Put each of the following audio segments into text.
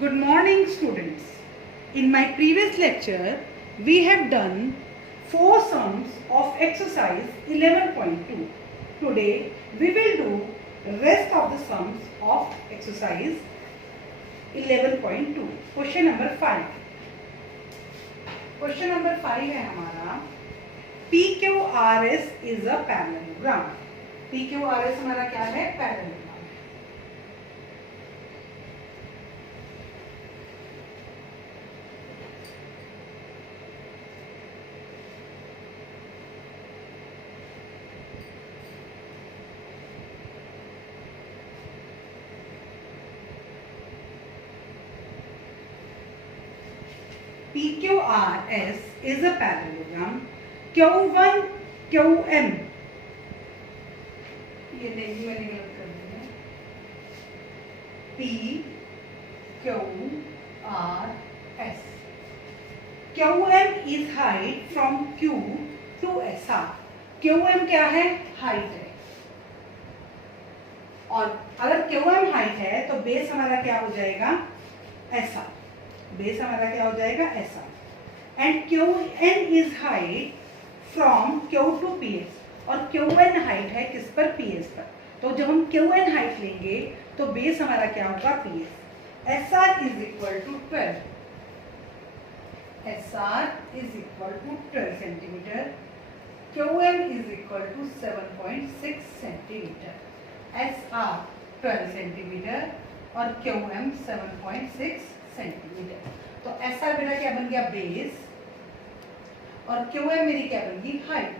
Good morning, students. In my previous lecture, we have done 4 sums of exercise 11.2. Today, we will do rest of the sums of exercise 11.2. Question number 5. Question number 5 है हमारा PQRS is a parallelogram. PQRS हमारा क्या है? Parallelogram. PQRS is a parallelogram. Q1 QM ये नहीं मैंने गलत कर दिया PQRS. QM is height from Q to SR. QM क्या है? हाइट है. और अगर QM हाइट है तो बेस हमारा क्या हो जाएगा? SR. बेस हमारा क्या हो जाएगा? ऐसा. And Qn is height from Q to PS. और Qn हाइट है किस पर? PS पर. तो जब हम Qn हाइट लेंगे तो बेस हमारा क्या होगा? PS. SR is equal to 12. SR is equal to 12 centimetre. Qm is equal to 7.6 centimetre. SR 12 centimetre और Qm 7.6 सेंटीमीटर. तो ऐसा मेरा क्या बन गया? बेस. और QM मेरी क्या बन गई? हाइट.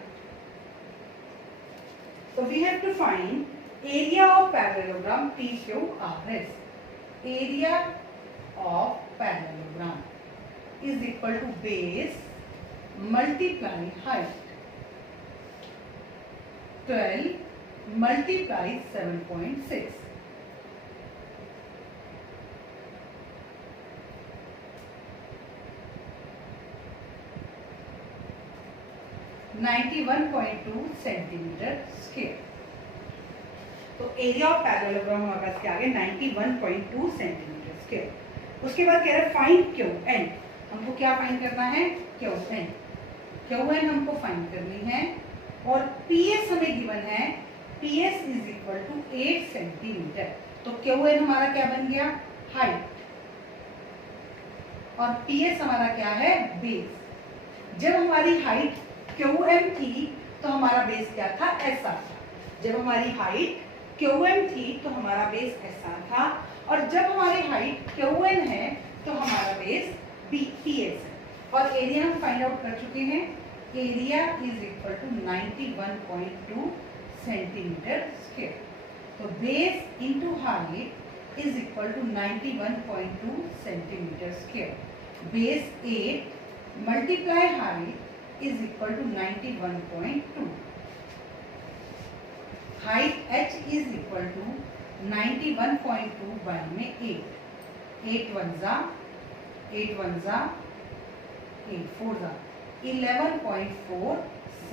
तो we have to find area of parallelogram PQRS. Area of parallelogram is equal to base multiply height. 12 multiply 7.6. 91.2 centimetre square. तो एरिया ऑफ पैरेललोग्राम हमारे पास क्या आ गया? 91.2 सेंटीमीटर स्क्वायर. उसके बाद कह रहा है फाइंड Qn. हमको क्या फाइंड करना है? Qn. Qn हमको फाइंड करनी है. और PS हमें गिवन है. PS is equal to 8 centimetre. तो Qn हमारा क्या बन गया? हाइट. और PS हमारा क्या है? बेस. जब हमारी हाइट QM थी तो हमारा बेस क्या था? SR था. जब हमारी हाइट QM थी तो हमारा बेस SR था. और जब हमारी हाइट QN है तो हमारा बेस PS है. और एरिया हम फाइंड आउट कर चुके हैं. Area is equal to 91.2 centimetre square. तो base into height is equal to 91.2 centimetre square. Base 8 multiply height is equal to 91.2. Height h is equal to 91.2 1 में 8. 8 1 जा 8 1 जा 8 4 जा 11.4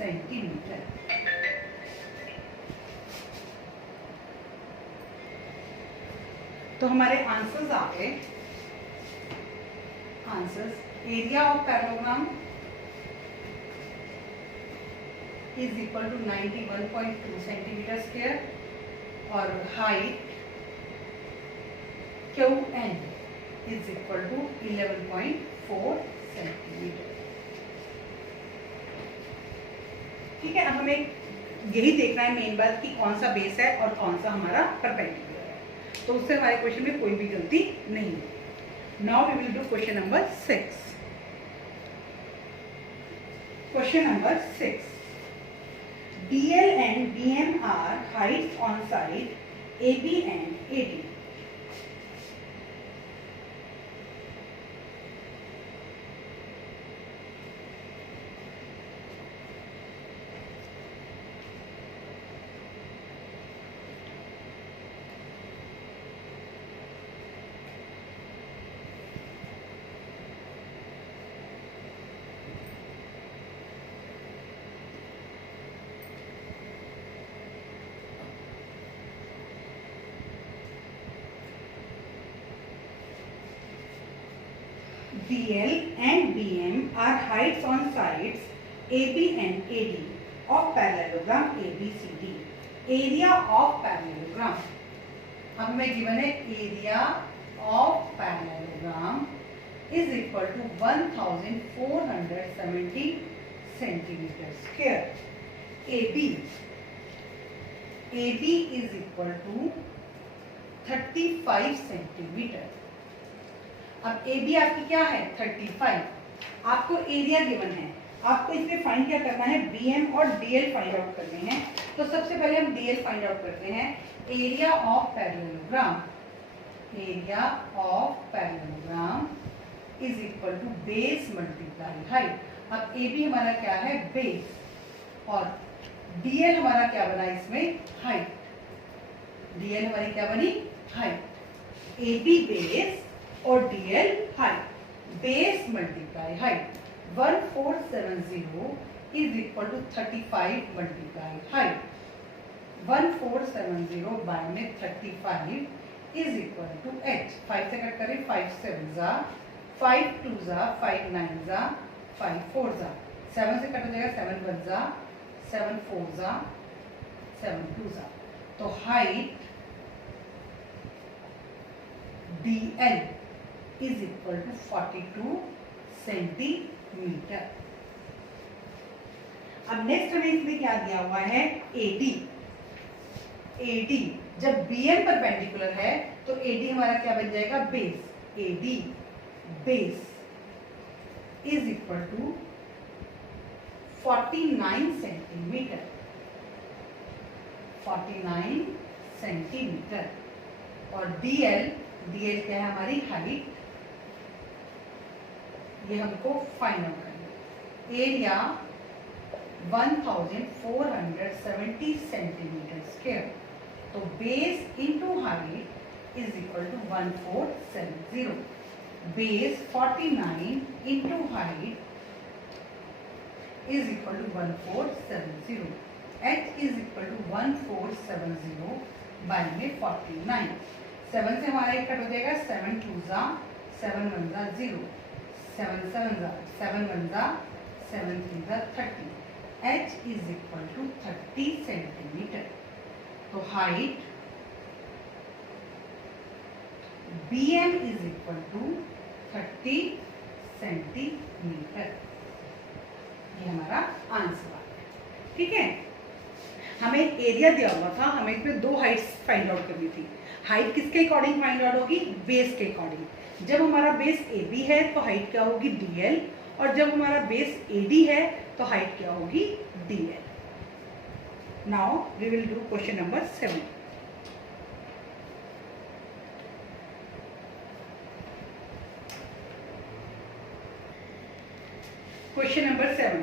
सेंटीमीटर. तो हमारे आंसर्स आ गए. Answers area of parallelogram is equal to 91.2 centimetre square. और height Qn is equal to 11.4 centimetre. ठीक है. अब हमें यही देखना है मेन बात कि कौन सा बेस है और कौन सा हमारा परपेंडिकुलर है. तो उससे हमारे क्वेश्चन में कोई भी गलती नहीं है. Now we will do question number 6. Question number 6. DL and DM are heights on side AB and AD. DL and BM are heights on sides AB and AD of parallelogram ABCD. Area of parallelogram, अब हमें given है area of parallelogram is equal to 1470 centimetre square. AB is equal to 35 centimetre. अब AB आपकी क्या है 35. आपको area given है, आपको इसमें फाइंड क्या करना है, BM और DL फाइंड आउट करने हैं. तो सबसे पहले हम DL फाइंड आउट करते हैं. Area of parallelogram is equal to base multiply height. अब AB हमारा क्या है बेस और DL हमारा क्या बना इसमें हाइट. DL हमारी क्या बनी हाइट. AB बेस और DL height. Base multiply height 1470 is equal to 35 multiply height. 1470 by में 35 is equal to h. 5 से कट करें 5 7 जा 5 2 जा 5 9 जा 5 4 जा 7 से कट हो जाएगा 7 1 जा 7 4 जा 7 2 जा. तो height DL is equal to 42 centimetre. अब नेक्स्ट हमें इसमें क्या दिया हुआ है AD. जब BM परपेंडिकुलर है तो AD हमारा क्या बन जाएगा base. AD base is equal to 49 centimetre. 49 centimetre. और DL क्या है हमारी हाइट. ये हमको फाइंड आउट करना है. Area 1470 centimetre square. तो base into height is equal to 1470. Base 49 into height is equal to 1470. h is equal to 1470 by में 49. 7 से हमारा एक कट हो जाएगा 7 2 जा 7 1 जा 0 7 7 जा 7 1 जा 7 3 जा 30. h is equal to 30 centimetre. तो height BM is equal to 30 centimetre. ये हमारा आंसर आ गया. ठीक है. हमें एरिया दिया हुआ था, हमें इसमें दो हाइट्स फाइंड आउट करनी थी. हाइट किसके अकॉर्डिंग फाइंड आउट होगी, बेस के अकॉर्डिंग. जब हमारा बेस AB है तो हाइट क्या होगी DL, और जब हमारा बेस AD है तो हाइट क्या होगी DL. Now we will do question number 7. Question number 7.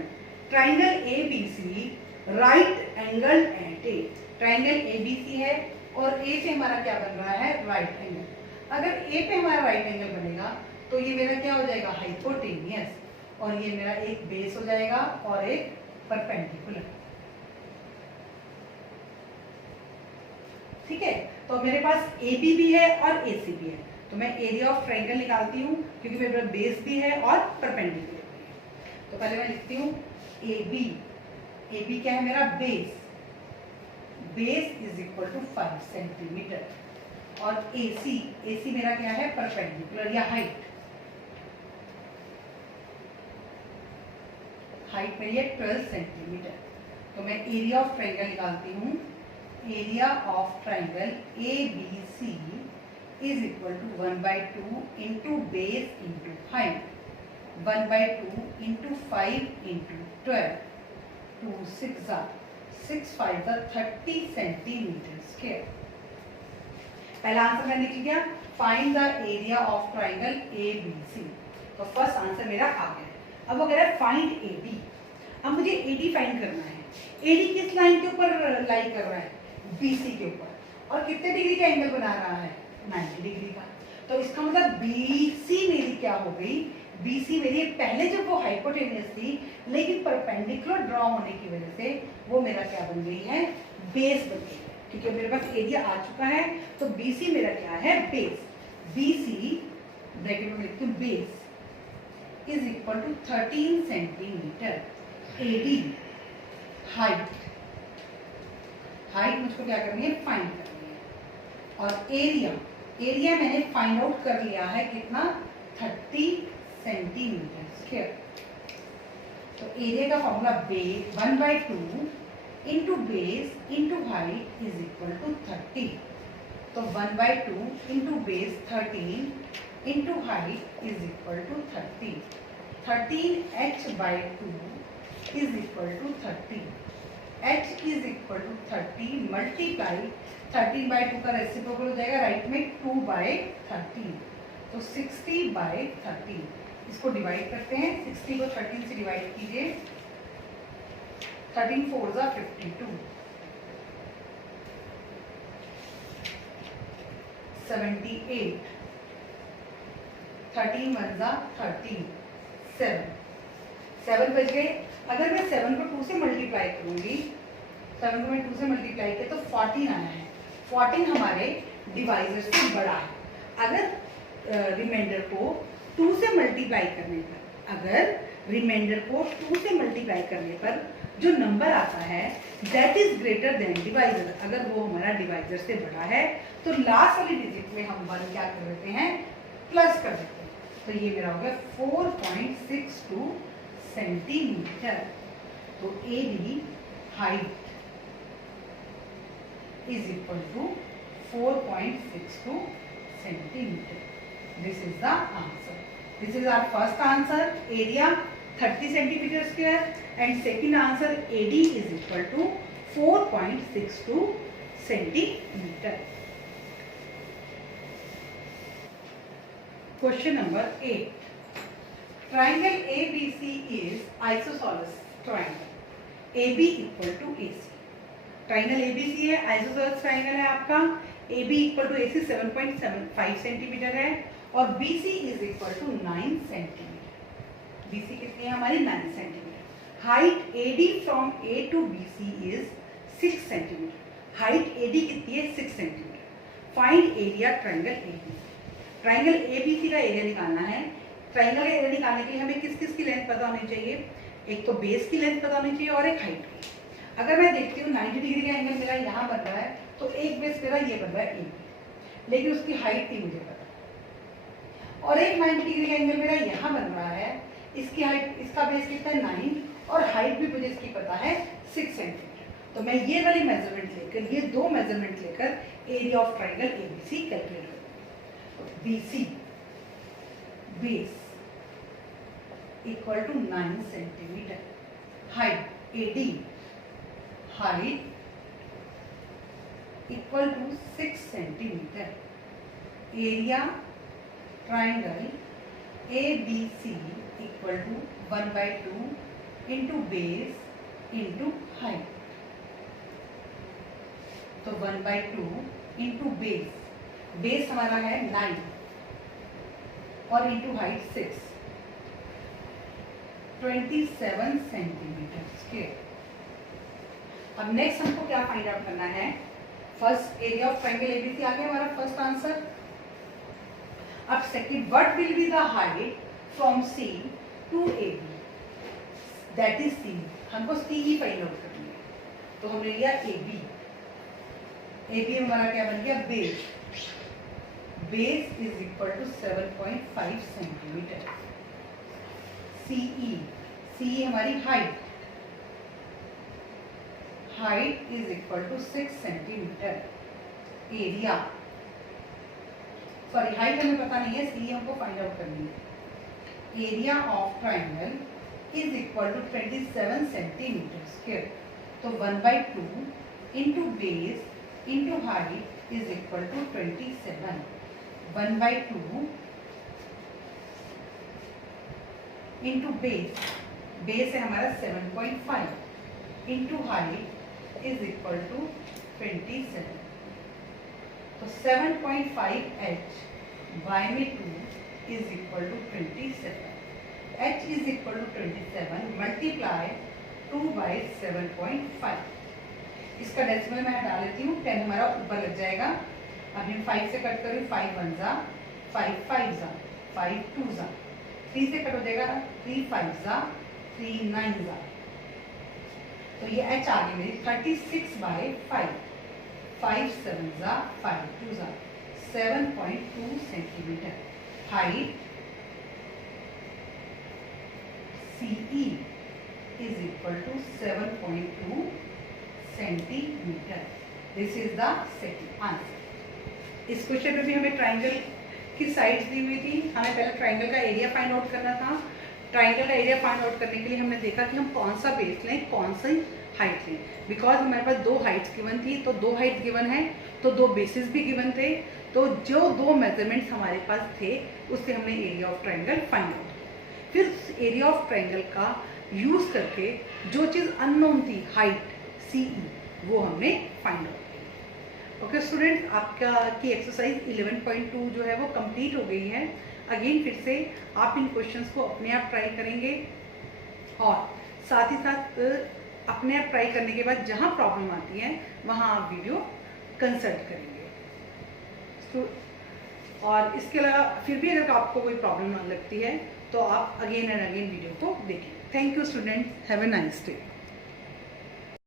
Triangle ABC right angle at A. Triangle ABC है और A से हमारा क्या बन रहा है राइट एंगल. अगर A पे हमारा राइट एंगल बनेगा तो ये मेरा क्या हो जाएगा हाइपोटेनियस, और ये मेरा एक बेस हो जाएगा और एक परपेंडिकुलर. ठीक है. तो मेरे पास AB भी है और AC भी है. तो मैं एरिया ऑफ ट्राइंगल निकालती हूँ क्योंकि मेरे पास बेस भी है और परपेंडिकुलर भी है. तो पहले मैं लिखती हूँ AB क्या है मेरा base. Base is equal to 5 centimetre. और AC मेरा क्या है परपेंडिकुलर या हाइट. हाइट मेरी है 12 सेंटीमीटर. तो मैं एरिया ऑफ ट्राइंगल निकालती हूँ. Area of triangle ABC is equal to 1/2 into base into height. 1/2 into 5 into 12 2 6 6 5 30 centimetre square. पहला आंसर मैंने लिख लिया. Find the area of triangle ABC. तो फर्स्ट आंसर मेरा आ गया. अब वो कह रहा है फाइंड AD. अब मुझे AD फाइंड करना है. AD किस लाइन के ऊपर लाई कर रहा है, BC के ऊपर, और कितने डिग्री का एंगल बना रहा है 90 डिग्री का. तो इसका मतलब BC मेरी क्या हो गई, BC मेरी पहले जब वो हाइपोटेनियस थी लेकिन परपेंडिकुलर ड्रॉ होने की वजह से वो मेरा क्या बन गई है बेस बन गई है. क्योंकि मेरे पास एरिया आ चुका है तो BC मेरा क्या है बेस. BC ब्रैकेट में लिखती हूँ base is equal to 13 centimetre. A D height, height मुझको क्या करनी है, फाइंड करनी है। और एरिया, एरिया मैंने फाइंड आउट कर लिया है कितना, 30 सेंटीमीटर स्क्वायर। तो एरिया का formula 1/2 into base into height is equal to 30। तो 1/2 into base 13 into height is equal to 30। 13h/2 is equal to 30। h is equal to 30 multiply 13/2 का reciprocal हो जाएगा राइट में 2/13, तो 60/13। इसको डिवाइड करते हैं, 60 को 13 से डिवाइड कीजिए, 13 4 जा 52, 78, 13 1 जा 13, 7 बच गए। अगर मैं 7 को 2 से मल्टीप्लाई करूंगी, 7 को मैं 2 से मल्टीप्लाई किया तो 14 आया है। 14 हमारे डिवाइजर से बड़ा है। अगर रिमाइंडर को 2 से मल्टीप्लाई करने पर, अगर रिमाइंडर को 2 से मल्टीप्लाई करने पर जो नंबर आता है that is greater than divisor, अगर वो हमारा डिवाइजर से बड़ा है तो लास्ट वाली डिजिट में हम 1 क्या कर देते हैं, प्लस कर देते हैं। तो ये मेरा हो गया 4.62 सेंटीमीटर। तो A D height is equal to 4.62 centimetre. This is the answer. This is our first answer, area 30 centimeter square, and second answer AD is equal to 4.62 centimeter. Question number 8. Triangle ABC is isosceles triangle. AB equal to AC. Triangle ABC है, isosceles triangle है आपका। AB equal to AC 7.75 centimetre है और BC is equal to 9 centimetre. BC कितनी है हमारी, 9 centimetre. Height AD from A to BC is 6 centimetre. Height AD कितनी है, 6 centimetre. Find area triangle ABC। Triangle ABC का एरिया निकालना है। ट्राइंगल का एरिया निकालने के लिए हमें किस किस की लेंथ पता होनी चाहिए, एक तो बेस की लेंथ पता होनी चाहिए और एक हाइट की। अगर मैं देखती हूँ 90 डिग्री का एंगल मेरा यहाँ बन रहा है तो एक बेस मेरा ये बन रहा है AB, लेकिन उसकी हाइट नहीं मुझे पता। और एक 90 डिग्री का एंगल मेरा यहाँ बन रहा है, इसकी हाइट, इसका बेस कितना है 9 और हाइट भी मुझे इसकी पता है 6 सेंटीमीटर। तो मैं ये वाली मेजरमेंट लेकर, ये दो मेजरमेंट लेकर area of triangle ABC calculate करूँगा। BC base equal to 9 centimetre, height AD height equal to 6 centimetre, area triangle ABC equal to 1/2 into base into height. तो 1/2 इंटू बेस, बेस हमारा है 9 और इंटू हाइट 6, 27 सेंटीमीटर स्क्वायर। अब next हमको क्या find out करना है, first area of triangle ABC आ गया हमारा फर्स्ट आंसर। अब second, what will be the height from C to AB, that is C। हमको C ही फाइंड आउट करनी है। तो हमने लिया AB, AB हमारा क्या बन गया, base. Base is equal to 7.5 centimetre. CE, CE हमारी height, height is equal to 6 centimetre. Area, sorry height हमें पता नहीं है, CE हमको फाइंड आउट करनी है। Area of triangle is equal to 27 centimetre square. तो 1/2 into base into height is equal to 27। 1/2 into base, base है हमारा 7.5 into height is equal to 27। तो 7.5h y में 2 is equal to 27। h is equal to 27 multiply 2/7.5। इसका decimal मैं हटा लेती हूँ, 10 हमारा ऊपर लग जाएगा। अब मैं 5 से कट करूँ, 5 1 जा 5 5 जा 5 2 जा 3 से कट हो जाएगा, 3 5 जा 3 9 जा, तो ये h आ गई मेरी 36/5, 5 7 जा 5 2 जा 7.2 centimetre. Height CE is equal to 7.2 centimetre. This is the second answer. इस क्वेश्चन में भी हमें ट्राइंगल की साइड्स दी हुई थी, हमें पहले ट्राइंगल का एरिया फाइंड आउट करना था। ट्राइंगल का एरिया फाइंड आउट करने के लिए हमने देखा कि हम कौन सा बेस लें, कौन सी हाइट लें। बिकॉज हमारे पास 2 हाइट्स गिवन थी, तो 2 हाइट गिवन है, तो 2 बेसिस भी गिवन थे, तो जो 2 मेजरमेंट्स हमारे पास थे उससे हमने area of triangle find out किया। फिर एरिया ऑफ ट्राइंगल का यूज करके जो चीज़ अननोन थी हाइट CE, वो हमने फाइंड आउट किया। ओके स्टूडेंट्स, आपका की एक्सरसाइज 11.2 जो है वो कंप्लीट हो गई है। अगेन फिर से आप इन क्वेश्चंस को अपने आप ट्राई करेंगे और साथ ही साथ अपने आप ट्राई करने के बाद जहाँ प्रॉब्लम आती है वहाँ आप वीडियो कंसल्ट करेंगे। और इसके अलावा फिर भी अगर आपको कोई प्रॉब्लम लगती है तो आप अगेन एंड अगेन वीडियो को देखें। Thank you students, have a nice day.